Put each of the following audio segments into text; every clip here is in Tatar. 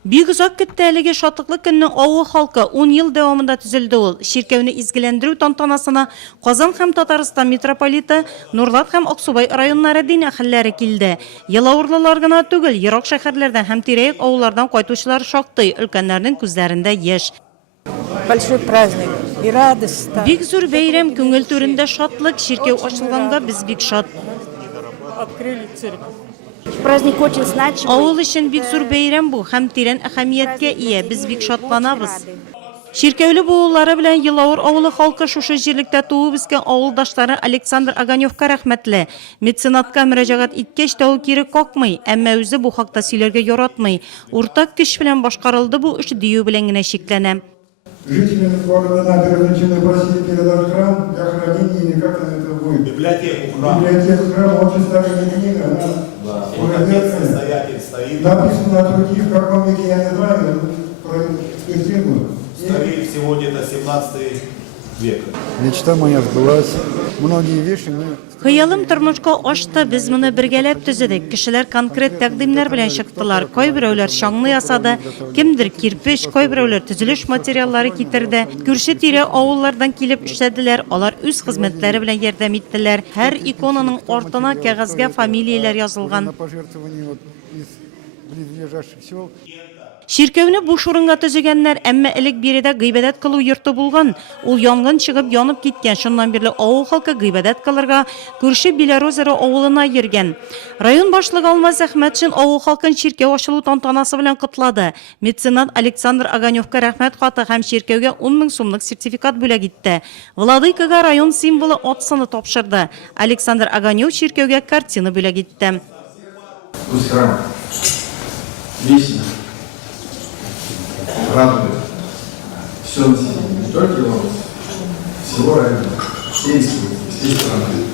Бик озак көтте әлеге шатлыклы көннең авыл халкы 10 ел дәвамында төзелде ул. Ширкәүне изгеләндерү тантанасына Казан һәм Татарстан митрополиты Нурлат һәм Аксубай районнары дин әһелләре килде. Елаурлылар гына түгел, ерак шәһәрләрдән һәм тирә-як авыллардан кайтучылар шактый, өлкәннәрнең күзләрендә яшь. Большой праздник и радость. Бик зур бәйрәм, күңел түрендә шатлык, ширкәү ачылганга без бик шат. Открыли церковь. Праздник очень значимый. Авыл өчен бик зур бәйрәм бу һәм тирән әһәмияткә ия, без бик шатланабыз. Ширкәүле буыллары белән Елаур авылы халкы шушы җирлектә туып үскән авылдашлары Александр Оганевка рәхмәтле. Меценатка мөрәҗәгать иткәч тә ул кире какмый, әмма үзе бу хакта сөйләргә яратмый. Уртак көч белән башкарылды бу эш дию белән генә шикләнә. Жители города набережной просили передать храм для хранения, или как это будет? Библиотеку храма. Библиотеку храма, очень старая книга, Да, уже отец верная. настоятель стоит. Написано от руки, в каком веке, я не знаю, про экспертизу. Скорее всего, где-то 17 век. Мечта моя сбылась. Многие вещи мы... Хыялым тормышка ашты, без моны бергәләп төзедек. Кешеләр конкрет тәкъдимнәр белән чыктылар. Кайберәүләр шаңны ясады, кемдер кирпеч, кайберәүләр төзелеш материаллары китерде. Күрше-тирә авыллардан килеп эшләделәр. Алар үз хезмәтләре белән ярдәм иттеләр. Һәр иконаның артына кәгазьгә фамилияләр язылган. На пожертвования вот из близлежащих сел. Ширкәүне буш урынга төзегәннәр, әмма элек биредә гыйбадәт кылу йорты булган. Ул янгын чыгып янып киткән. Шуннан бирле авыл халкы гыйбадәт кылырга күрше Белорозеро авылына йөргән. Район башлыгы Алмаз Әхмәтшин авыл халкын ширкәү ачылу тантанасы белән котлады. Меценат Александр Оганевка рәхмәт хаты һәм ширкәүгә 10 000 сумлык сертификат бүләк итте. Владыкага район символы ат сыны тапшырды. Александр Оганев ширкәүгә картина бүләк итте. Пусть храм вечно радует все население, не только его, всего района, всей республики, всей страны.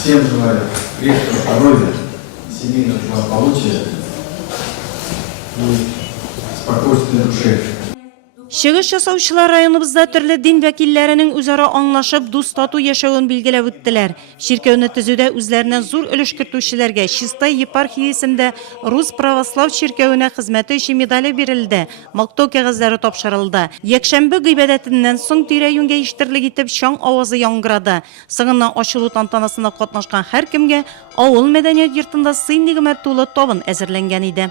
Всем желаю крепкого здоровья, семейного благополучия и спокойствия души. Чыгыш ясаучылар районыбызда төрле дин вәкилләренең үзара аңлашып, дус тату яшәвен билгеләп үттеләр. Ширкәүне төзүдә үзләреннән зур өлеш кертүчеләргә Чистай епархиясендә Рус православ ширкәүенә хезмәте өчен медале бирелде. Мактау кәгазьләре тапшырылды. Якшәмбе гыйбадәтеннән соң тирә-юньгә ишетерлек итеп шаң авазы яңгырады. Сыгыннан ачылу тантанасына катнашкан һәркемгә авыл мәдәният йортында сый-нигъмәт тулы табын әзерләнгән иде.